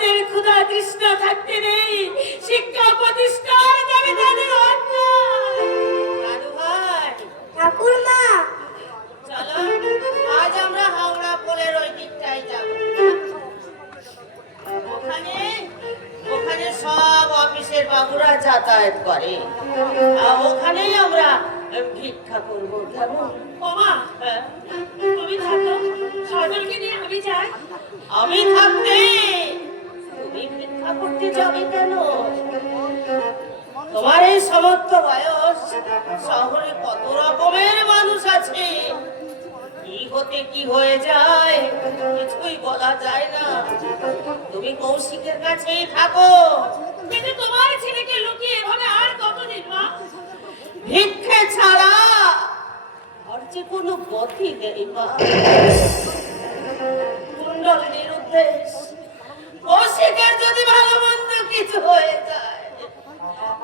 তাদের ক্ষুধা তৃষ্ণা থাকতে নেই, শিক্ষা প্রতিষ্ঠার দাবি তাদের অন্যায়। দাদু ভাই, ঠাকুরমা, চলো আজ আমরা হাওড়া পোলের ওই দিকটাই যাব। ওখানে ওখানে সব অফিসের বাবুরা যাতায়াত করে, আর ওখানেই আমরা ভিক্ষা করবো। কেমন? ওমা, তুমি থাকো, সজলকে নিয়ে আমি যাই। আমি থাকতে তুমি ভিক্ষা করতে যাবে কেন? তোমার এই সমস্ত বয়স, শহরে কত রকমের মানুষ আছে, কি হতে কি হয়ে যায় কিছুই বলা যায় না। তুমি কৌশিকের কাছেই থাকো। কিন্তু তোমার ছেলেকে লুকিয়ে এভাবে আর কতদিন মা? ভিক্ষে ছাড়া আর যে কোনো গতি নেই মা। কুণ্ডলিনীর উদ্দেশ, কৌশিকের যদি ভালো মন্দ কিছু হয়ে যায়,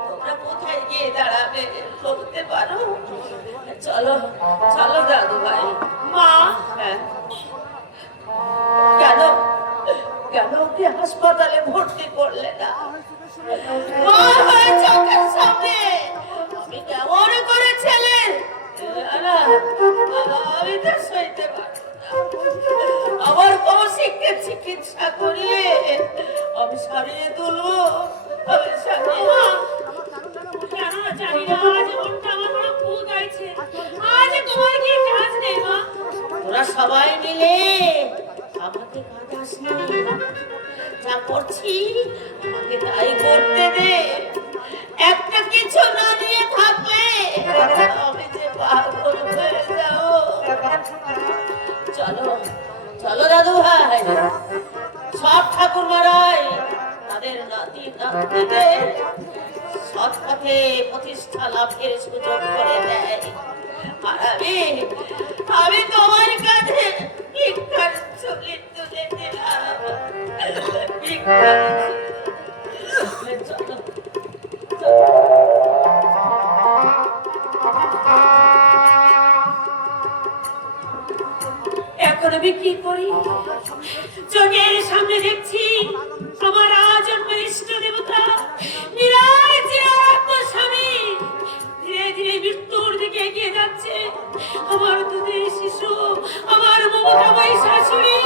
তোমরা কোথায় গিয়ে দাঁড়াবে করতে পারো? চলো চলো দাদু ভাই। মা, কেন কেন ওকে হাসপাতালে ভর্তি করলে না? মা হয়ে চোখের সামনে আমি কেমন করে ছেলে, আমি তো সইতে পারবো না। আমার কৌশিককে চিকিৎসা করিয়ে আমি সারিয়ে তুলবো। আমি সারিয়ে কেন জানি না, আজ মনটা আমার বড় খুব গাইছে। আজ তোমার কি কাজ নেই মা? তোরা সবাই মিলে আমাকে কাজ নেই, যা করছি আমাকে তাই করতে দে। একটা কিছু না নিয়ে থাকলে আমি যে পাগল হয়ে যাও। চলো চলো দাদু ভাই, সব ঠাকুরমারাই তাদের নাতি নাতনিদের সৎ পথে প্রতিষ্ঠা লাভের সুযোগ করে দেয়, আর আমি তোমার কাছে ভিক্ষার ছবি তুলে দিলাম। এখন আমি কি করি? চোখের সামনে দেখছি আমার আজন্ম ইষ্ট দেবতা স্বামী ধীরে ধীরে মৃত্যুর দিকে এগিয়ে যাচ্ছে। আমার দুধের শিশু, আমার মমতাময়ী শাশুড়ি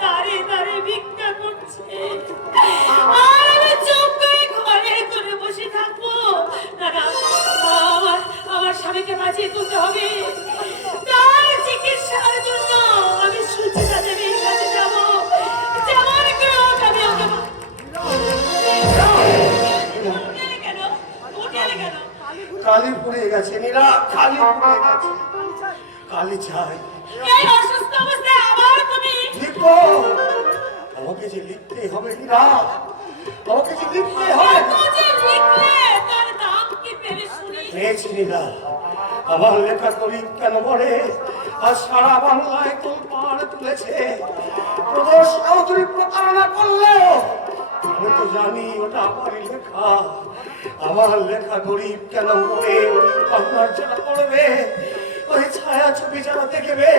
দাঁড়ে দাঁড়ে ভিক্ষা করছে, আর আমি চুপ করে ঘরে করে বসে থাকবো? না না, আমার স্বামীকে বাঁচিয়ে তুলতে হবে। তার চিকিৎসার জন্য আমি সুচিতা দেবীর কাছে যাবো। যেমন কেউ আমি কালি পুড়ে গেছে নীরা, কালি পুড়ে গেছে। কালি চাই। এই অসুস্থ অবস্থায় আবার তুমি লিখো, আমাকে যে লিখতে হবে নীরা, আমাকে যে লিখতে হবে। তার দাম কি পেলে শুনি? পেয়েছি নীরা, আমার লেখা করি কেন বলে আর সারা বাংলায় তোলপাড় তুলেছে। প্রদোষ চৌধুরী প্রতারণা করলেও আমি তো জানি ওটা আমারই লেখা। আমার লেখা গরিব কেন মনে আপনার যারা পড়বে, ওই ছায়া ছবি যারা দেখবে,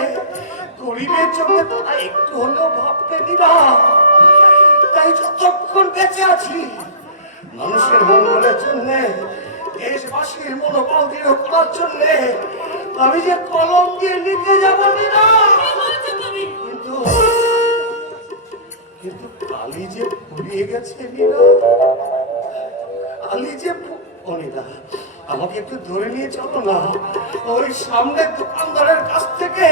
গরিবের জন্য তারা একটু হলেও ভাবতে নিরা। তাই যতক্ষণ বেঁচে আছি মানুষের মঙ্গলের জন্য, দেশবাসীর মনোবল দৃঢ় করার জন্য আমি যে কলম দিয়ে লিখে যাবো নিরা। কিন্তু কিন্তু কালি যে ফুরিয়ে গেছে নীরা, কালি যে নীরা, আমাকে একটু ধরে নিয়ে চলো না। ওই সামনের দোকানদারের কাছ থেকে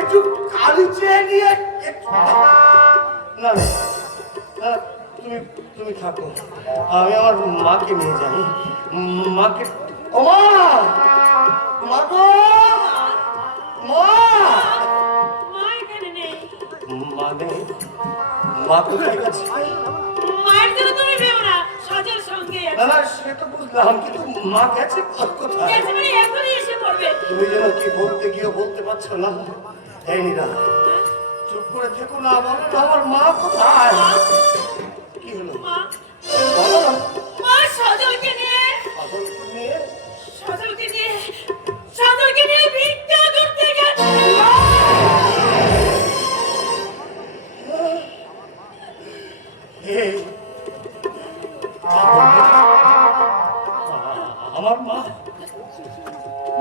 একটু কালি চেয়ে নিয়ে। না না, তুমি তুমি থাকো, আমি আমার মাকে নিয়ে যাই। মাকে, ও মা, মা গো, মা। মা নেই, মা কোথায় গেছে? মায়ের জন্য তুমি ভেবো না, সজল সঙ্গে না না, সে তো বুঝলাম, কিন্তু মা গেছে কোথায়? গেছে মানে এখনই এসে পড়বে। তুমি যেন কি বলতে গিয়ে বলতে পারছো না। এই নীরা, চুপ করে থেকো না, বলো না আমার মা কোথায়? কি হলো বলো না। মা সজলকে নিয়ে সজলকে নিয়ে ভিক্ষা করতে গেছে। এই আমার মা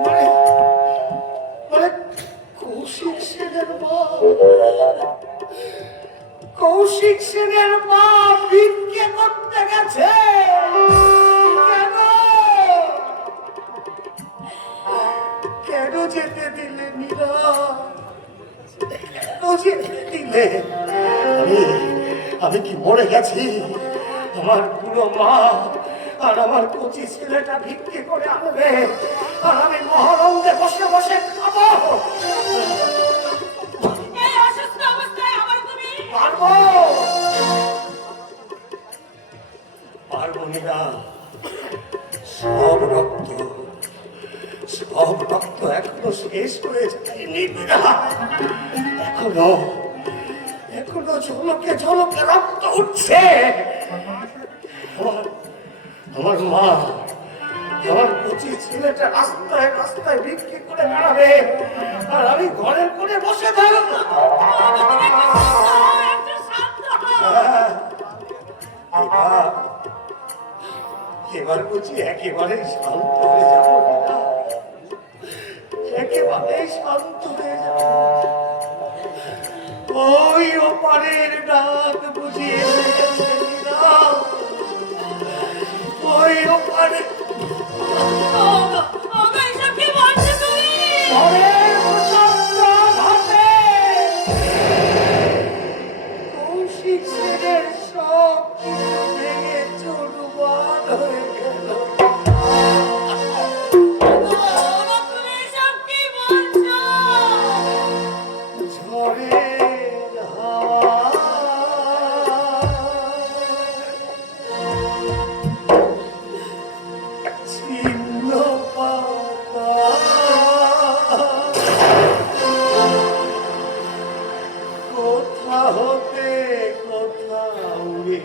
মানে মানে কৌশিক সেনের মা, কৌশিক সেনের মা ভিক্ষে করতে গেছে। কেন কেন যেতে দিলে মীরা, কেন যেতে দিলে? আমি কি মরে গেছি? আমার বুড়ো মা আর আমার কচি ছেলেটা ভিক্ষে করে আনবে, আর আমি মহানন্দে বসে বসে খাবো। এই অসুস্থ অবস্থায় আবার তুমি? পারবো পারবো না। সব রক্ত এখনো শেষ হয়ে যায়নি মীরা। এখনো এখনো ঝলকে ঝলকে রক্ত উঠছে। আমার মা, আমার কচি ছেলেটা রাস্তায় রাস্তায় বিক্রি করে বেড়াবে, আর আমি ঘরে করে বসে থাকবো। এবার বুঝি একেবারে শান্ত হয়ে যাব, একেবারে শান্ত হয়ে যাব। ওই ওপারের ডাক বুঝি এসে গেছে মীরা, ওই ওপারে কৌশিক সেনের সব ভেঙে চুরমার হয়ে গেল। ঝড়ের হাওয়া ছিন্ন পাতা কোথা হতে কোথা উড়ে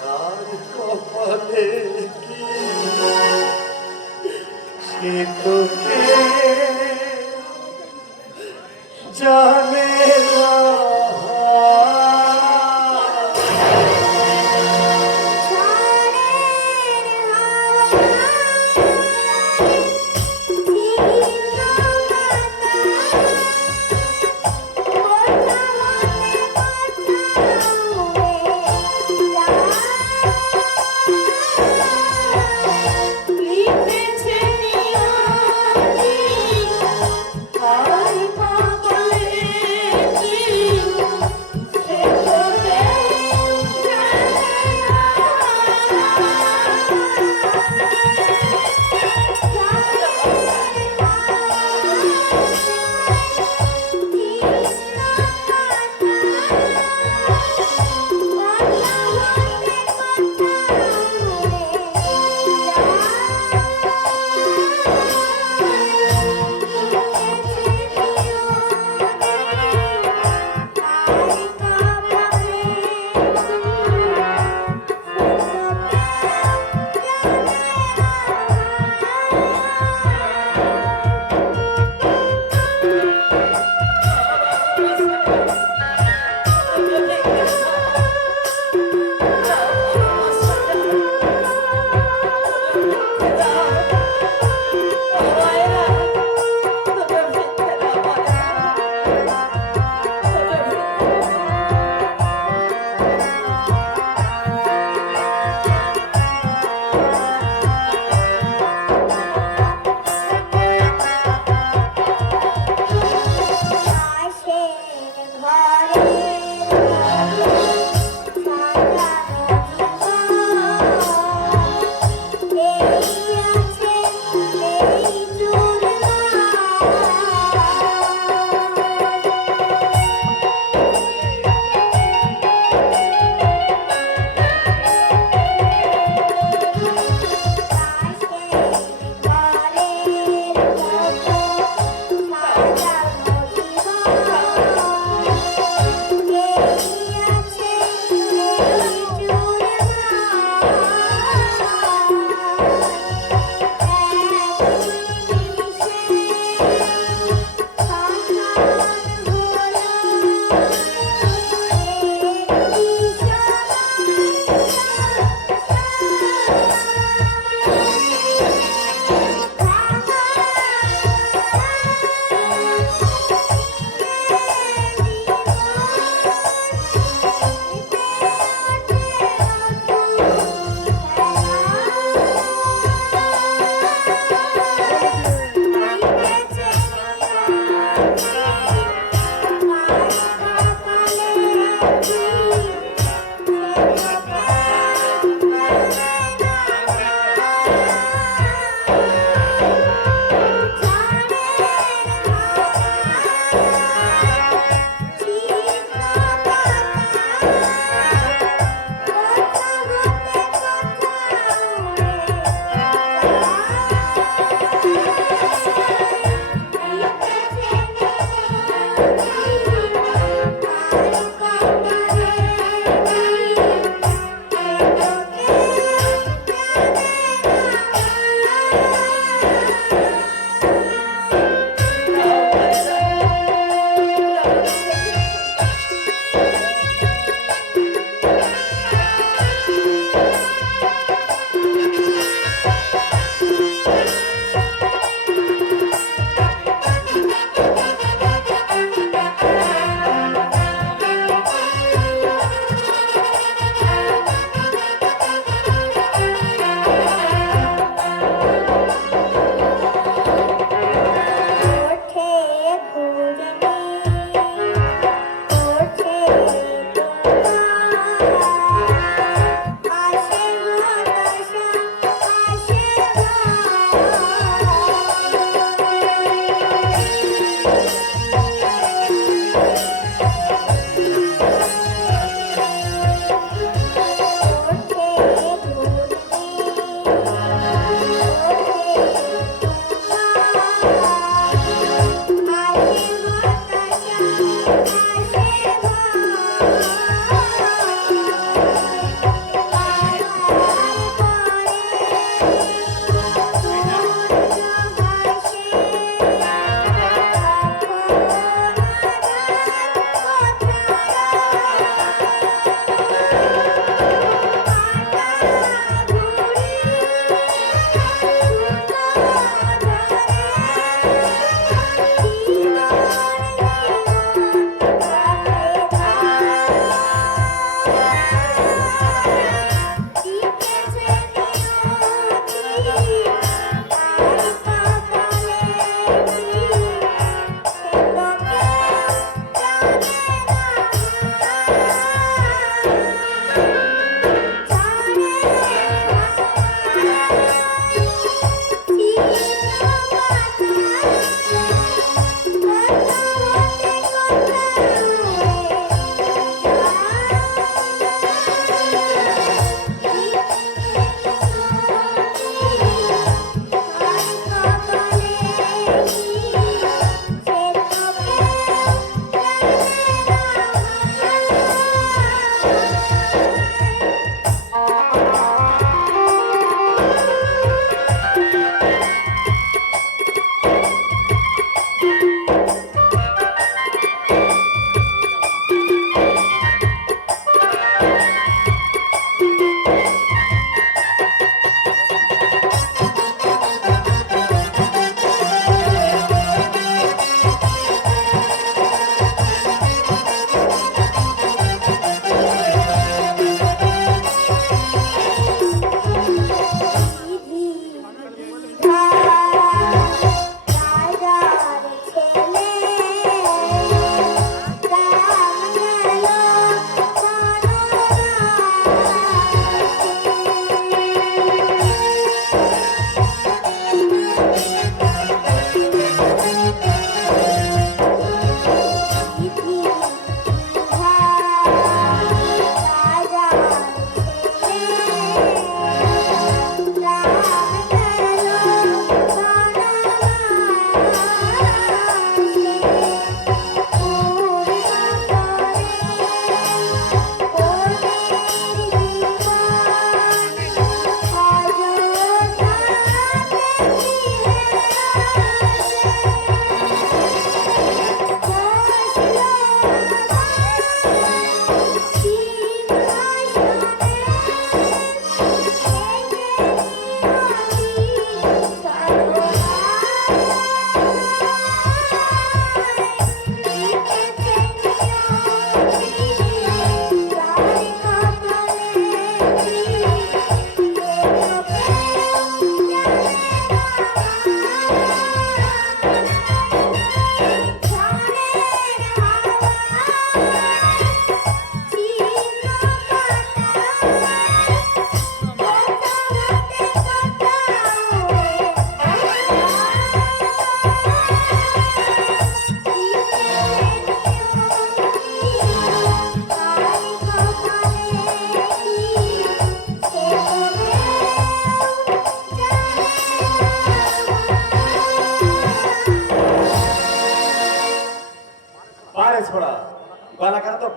তার কপালে কি সে তো জানে না। Thank you.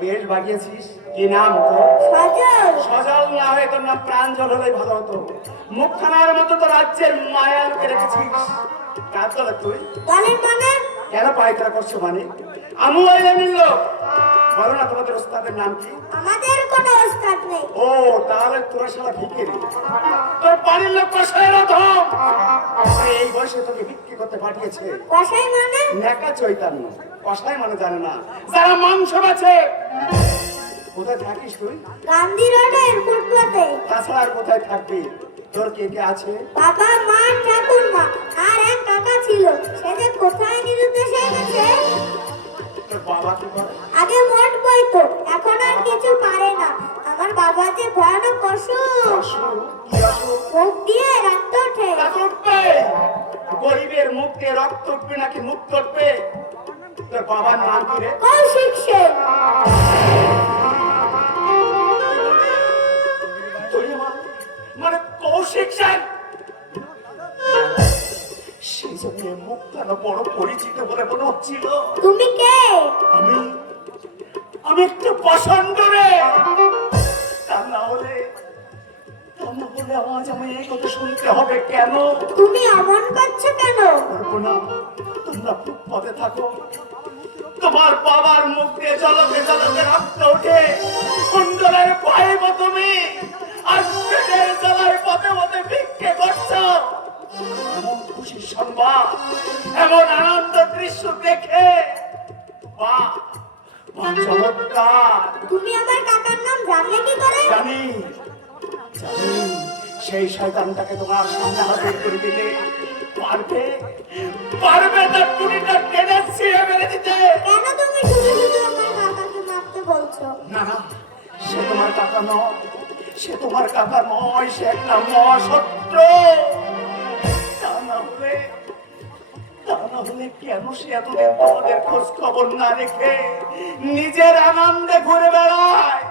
বেশ বাগিয়েছিস। কি নাম তো? সজল। সজল না হয়ে তোর নাম প্রাঞ্জল হলেই ভালো হতো। মুখখানার মতো তো রাজ্যের মায়া লুকে রেখেছিস। কার দলে তুই? দলের মানে? কেন পায়তারা করছো মানে? আমু আইলে নিল। বলো না তোমাদের ওস্তাদের নাম কি? আমাদের কোনো ওস্তাদ নেই। ও তাহলে তোরা শালা ভিখারি। তোর বাড়ির লোক কষায় না ধম। এই বয়সে তোকে বিক্রি করতে পাঠিয়েছে। কসাই মানে? নেকা চৈতান্য। কষায় মানে জানে না, যারা মাংস বেচে। কোথায় থাকিস তুই? গান্ধী রোডের ফুটপাতে। তাছাড়া আর কোথায় থাকবি? তোর কে কে আছে? বাবা, মা, ঠাকুরমা আর এক কাকা ছিল। সে যে কোথায় নিরুদ্দেশে গেছে। তোর বাবা কি করে? আগে মোট বইতো, এখন আর কিছু পারে না। আমার বাবা যে ভয়ানক অসুখ। অসুখ? কি অসুখ? মুখ দিয়ে রক্ত ওঠে। রক্ত উঠবে? গরিবের মুখ দিয়ে রক্ত উঠবে নাকি মুখ উঠবে? তোর বাবার নাম কি রে? কৌশিক সেন। মানে কৌশিক সেন? সেই জন্য মুখ কেন বড় পরিচিত বলে মনে হচ্ছিল। তুমি কে? আমি আমি একটু পছন্দ রে। তা না হলে আজ আমি এই কথা শুনতে হবে কেন? তুমি এমন করছো কেন? করবো না। তোমরা পথে থাকো। তোমার বাবার মুখ দিয়ে জলকে জলকে রক্ত ওঠে। কুণ্ডলের পাইব তুমি আর পেটের জ্বালায় পথে পথে ভিক্ষে করছো। এমন খুশির সংবাদ, এমন আনন্দ দৃশ্য দেখে বাহ বাহ, চমৎকার। তুমি আমার কাকার নাম জানলে কি করে? জানি জানি, সেই শয়তানটাকে তোমার সামনে হাজির করে দিলে পারবে পারবে তার টুনিটা টেনে ছিঁড়ে মেরে দিতে। কেন তুমি শুধু শুধু আমার কাকাকে মারতে বলছো? না না, সে তোমার কাকা নয়, সে তোমার কাকা নয়, সে একটা মহাশত্রু। তা না হলে কেন সে এতদিন তোমাদের খোঁজ খবর না রেখে নিজের আনন্দে ঘুরে বেড়ায়?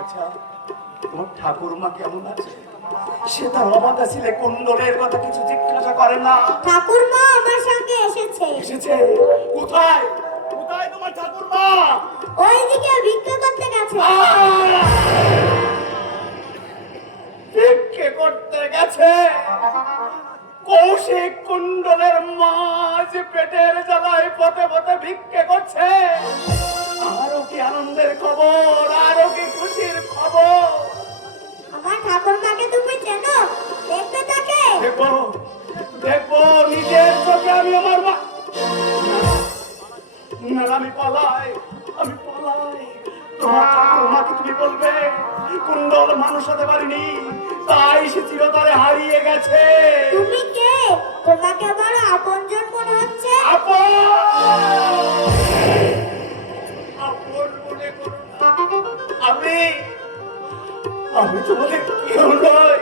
আচ্ছা, তোমার ঠাকুরমা কেমন আছে? সে তার অবাধা ছিলে কুণ্ডলের কথা কিছু জিজ্ঞাসা করে না। ঠাকুরমা আমার সঙ্গে এসেছে। এসেছে? কোথায় কোথায় তোমার ঠাকুরমা? ওইদিকে ভিক্ষা করতে গেছে। ভিক্ষে করতে গেছে? কৌশিক কুণ্ডলের মাঝ পেটের জ্বালায় পথে পথে ভিক্ষে করছে। আরো কি আনন্দের খবর, আরো কি খুশির খবর। আমার ঠাকুরমাকে তুমি চেনো? দেখবে তাকে? দেখবো দেখবো নিজের চোখে আমি আমার মা। না, আমি পালাই, আমি পালাই। তোমার ঠাকুরমাকে তুমি বলবে কুণ্ডল মানুষ হতে পারিনি, তাই সে চিরতরে হারিয়ে গেছে। তুমি কে? তোমাকে বড় আপনজন মনে হচ্ছে। আপন আপন মনে করো না। আমি তোমাদের কেউ নই।